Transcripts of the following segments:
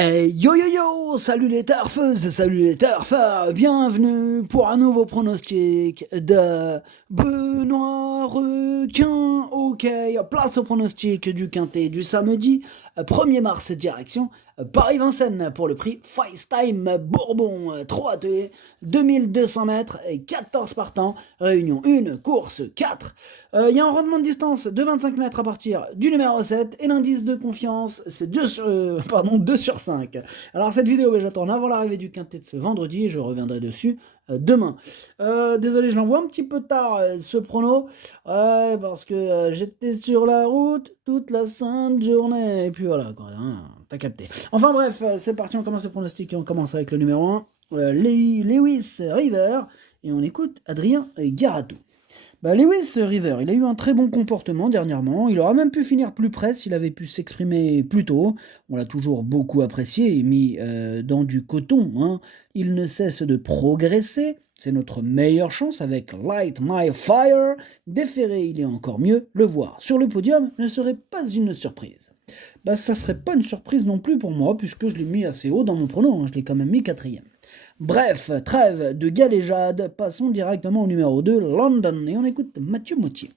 Hey yo yo yo, salut les turfeuses, salut les turfeurs, bienvenue pour un nouveau pronostic de Benoît Requin. Ok, place au pronostic du quintet du samedi 1er mars, direction Paris-Vincennes pour le prix FaceTime Bourbon, 3 ateliers, 2200 mètres et 14 partants, réunion 1, course 4. Il y a un rendement de distance de 25 mètres à partir du numéro 7 et l'indice de confiance c'est 2 sur 5. Alors cette vidéo, j'attends avant l'arrivée du quintet de ce vendredi et je reviendrai dessus demain. Désolé, je l'envoie un petit peu tard ce prono, parce que j'étais sur la route toute la sainte journée et puis voilà quoi, hein, t'as capté. Enfin bref, c'est parti, on commence le pronostic et on commence avec le numéro 1, Lewis River, et on écoute Adrien Garato. Lewis River, il a eu un très bon comportement dernièrement. Il aurait même pu finir plus près s'il avait pu s'exprimer plus tôt. On l'a toujours beaucoup apprécié et mis dans du coton, hein. Il ne cesse de progresser. C'est notre meilleure chance avec Light My Fire. Déféré, il est encore mieux. Le voir sur le podium ne serait pas une surprise. Ça serait pas une surprise non plus pour moi puisque je l'ai mis assez haut dans mon prono, hein. Je l'ai quand même mis 4e. Bref, trêve de galéjade, passons directement au numéro 2, London, et on écoute Mathieu Moutier.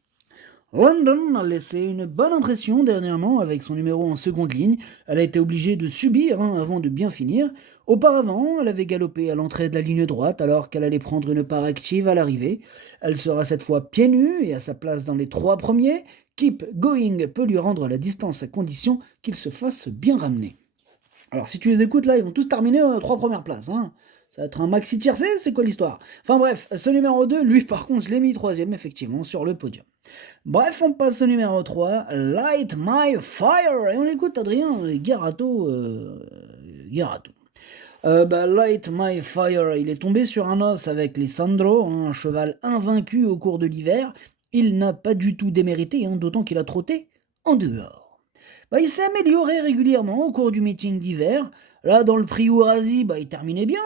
London a laissé une bonne impression dernièrement avec son numéro en seconde ligne. Elle a été obligée de subir avant de bien finir. Auparavant, elle avait galopé à l'entrée de la ligne droite alors qu'elle allait prendre une part active à l'arrivée. Elle sera cette fois pieds nus et à sa place dans les 3 premiers. Keep Going peut lui rendre la distance à condition qu'il se fasse bien ramener. Alors si tu les écoutes là, ils vont tous terminer aux 3 premières places, hein. Ça va être un maxi tiercé, c'est quoi l'histoire? Enfin bref, ce numéro 2, lui par contre, je l'ai mis 3e effectivement sur le podium. Bref, on passe au numéro 3, Light My Fire, et on écoute Adrien Garato. Light My Fire, il est tombé sur un os avec les Sandro, un cheval invaincu au cours de l'hiver. Il n'a pas du tout démérité, d'autant qu'il a trotté en dehors. Il s'est amélioré régulièrement au cours du meeting d'hiver. Là, dans le prix Ourasi, il terminait bien,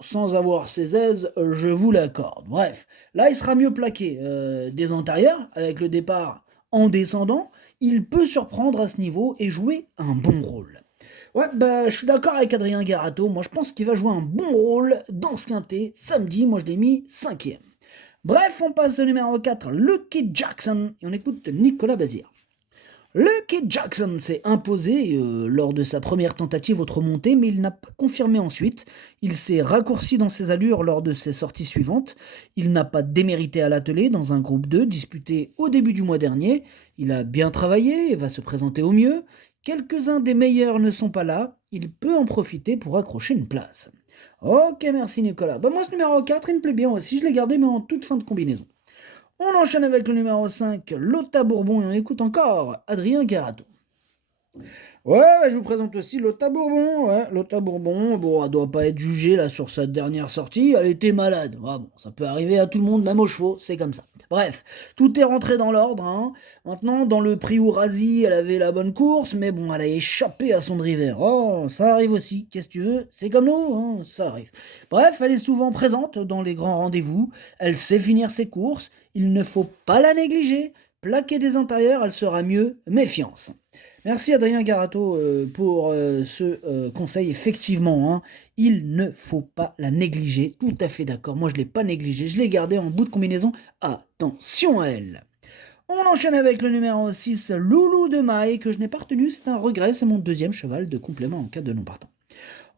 sans avoir ses aises, je vous l'accorde. Bref, là, il sera mieux plaqué des antérieurs, avec le départ en descendant. Il peut surprendre à ce niveau et jouer un bon rôle. Ouais, je suis d'accord avec Adrien Garato. Moi, je pense qu'il va jouer un bon rôle dans ce quintet. Samedi, moi, je l'ai mis 5e. Bref, on passe au numéro 4, Lucky Jackson, et on écoute Nicolas Bazir. Lucky Jackson s'est imposé lors de sa première tentative autre montée, mais il n'a pas confirmé ensuite. Il s'est raccourci dans ses allures lors de ses sorties suivantes. Il n'a pas démérité à l'attelé dans un groupe 2 disputé au début du mois dernier. Il a bien travaillé et va se présenter au mieux. Quelques-uns des meilleurs ne sont pas là. Il peut en profiter pour accrocher une place. Ok, merci Nicolas. Moi, ce numéro 4, il me plaît bien aussi. Je l'ai gardé, mais en toute fin de combinaison. On enchaîne avec le numéro 5, Lotta Bourbon, et on écoute encore Adrien Garato. Ouais, je vous présente aussi Lotta Bourbon. Ouais, Lotta Bourbon, bon, elle doit pas être jugée là sur sa dernière sortie, elle était malade. Ah, bon, ça peut arriver à tout le monde, même aux chevaux, c'est comme ça. Bref, tout est rentré dans l'ordre, hein. Maintenant, dans le prix Ourasi, elle avait la bonne course, mais bon, elle a échappé à son driver. Oh, ça arrive aussi, qu'est-ce que tu veux? C'est comme nous, hein, ça arrive. Bref, elle est souvent présente dans les grands rendez-vous, elle sait finir ses courses, il ne faut pas la négliger. Plaquer des intérieurs, elle sera mieux, méfiance. Merci Adrien Garato pour ce conseil. Effectivement, il ne faut pas la négliger. Tout à fait d'accord. Moi, je ne l'ai pas négligée. Je l'ai gardée en bout de combinaison. Attention à elle. On enchaîne avec le numéro 6, Loulou de Maille, que je n'ai pas retenu. C'est un regret. C'est mon 2e cheval de complément en cas de non partant.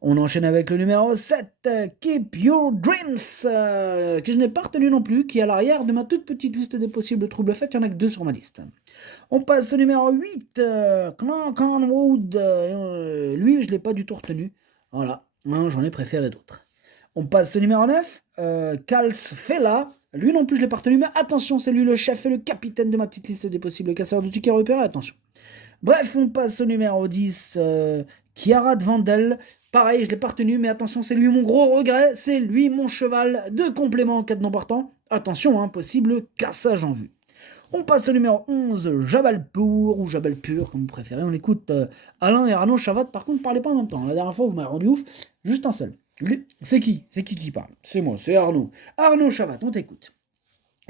On enchaîne avec le numéro 7, Keep Your Dreams, que je n'ai pas retenu non plus, qui est à l'arrière de ma toute petite liste des possibles troubles faits. Il n'y en a que 2 sur ma liste. On passe au numéro 8, Clankenwood. Lui, je ne l'ai pas du tout retenu. Voilà, j'en ai préféré d'autres. On passe au numéro 9, Calsfella. Lui non plus, je ne l'ai pas retenu, mais attention, c'est lui le chef et le capitaine de ma petite liste des possibles casseurs de tickets repérés. Attention. Bref, on passe au numéro 10, Chiara de Vandel. Pareil, je ne l'ai pas retenu, mais attention, c'est lui mon gros regret. C'est lui mon cheval de complément en cas de non partant. Attention, possible cassage en vue. On passe au numéro 11, Jabalpur, ou Jabalpur, comme vous préférez. On écoute Alain et Arnaud Chavat. Par contre, ne parlez pas en même temps. La dernière fois, vous m'avez rendu ouf. Juste un seul. C'est qui parle? C'est moi, c'est Arnaud. Arnaud Chavat, on t'écoute.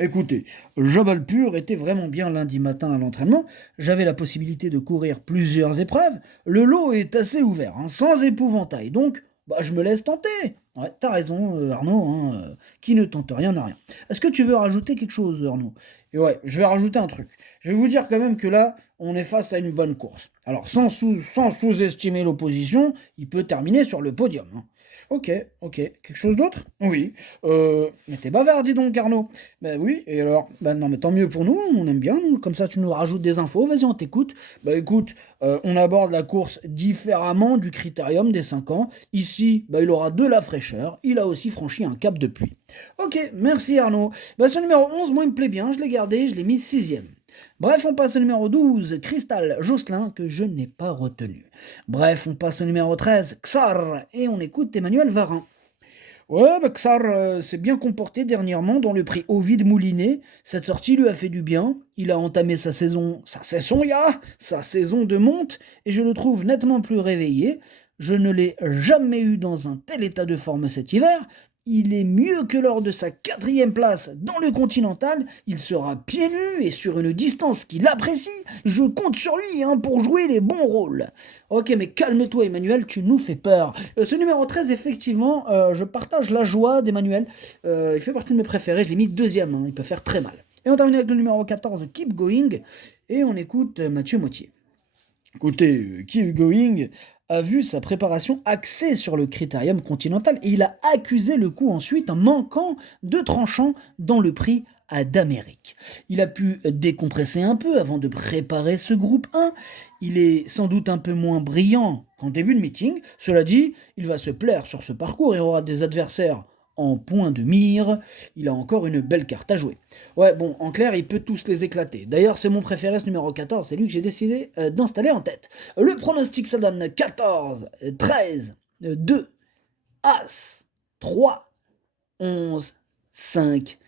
Écoutez, Jabal Pur était vraiment bien lundi matin à l'entraînement. J'avais la possibilité de courir plusieurs épreuves. Le lot est assez ouvert, hein, sans épouvantail. Donc, je me laisse tenter. Ouais, t'as raison, Arnaud. Qui ne tente rien n'a rien. Est-ce que tu veux rajouter quelque chose, Arnaud? Et ouais, je vais rajouter un truc. Je vais vous dire quand même que là, on est face à une bonne course. Alors, sans sous-estimer l'opposition, il peut terminer sur le podium, hein. Ok, ok. Quelque chose d'autre? Oui. Mais t'es bavard, dis donc, Arnaud. Ben oui, et alors? Ben non, mais tant mieux pour nous, on aime bien, nous. Comme ça tu nous rajoutes des infos, vas-y, on t'écoute. Bah écoute, on aborde la course différemment du critérium des 5 ans. Ici, il aura de la fraîcheur, il a aussi franchi un cap de pluie. Ok, merci Arnaud. Ce numéro 11, moi il me plaît bien, je l'ai gardé, je l'ai mis sixième. Bref, on passe au numéro 12, Cristal Josselin, que je n'ai pas retenu. Bref, on passe au numéro 13, Xar, et on écoute Emmanuel Varin. Ouais, Xar s'est bien comporté dernièrement dans le prix Ovid Moulinet. Cette sortie lui a fait du bien. Il a entamé sa saison de monte, et je le trouve nettement plus réveillé. Je ne l'ai jamais eu dans un tel état de forme cet hiver. Il est mieux que lors de sa quatrième place dans le Continental. Il sera pieds nus et sur une distance qu'il apprécie. Je compte sur lui pour jouer les bons rôles. Ok, mais calme-toi Emmanuel, tu nous fais peur. Ce numéro 13, effectivement, je partage la joie d'Emmanuel. Il fait partie de mes préférés, je l'ai mis deuxième, il peut faire très mal. Et on termine avec le numéro 14, Keep Going, et on écoute Mathieu Mottier. Écoutez, Keep Going a vu sa préparation axée sur le critérium continental, et il a accusé le coup ensuite en manquant de tranchant dans le prix d'Amérique. Il a pu décompresser un peu avant de préparer ce groupe 1. Il est sans doute un peu moins brillant qu'en début de meeting. Cela dit, il va se plaire sur ce parcours et aura des adversaires en point de mire. Il a encore une belle carte à jouer. Ouais, bon, en clair, il peut tous les éclater. D'ailleurs, c'est mon préféré, ce numéro 14. C'est lui que j'ai décidé d'installer en tête. Le pronostic, ça donne 14, 13, 2, As, 3, 11, 5,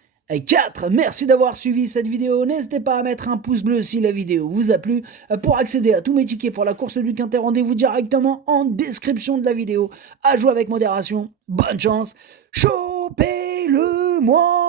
4. Merci d'avoir suivi cette vidéo. N'hésitez pas à mettre un pouce bleu si la vidéo vous a plu. Pour accéder à tous mes tickets pour la course du Quintet, rendez-vous directement en description de la vidéo. À jouer avec modération. Bonne chance. Chopez-le moi.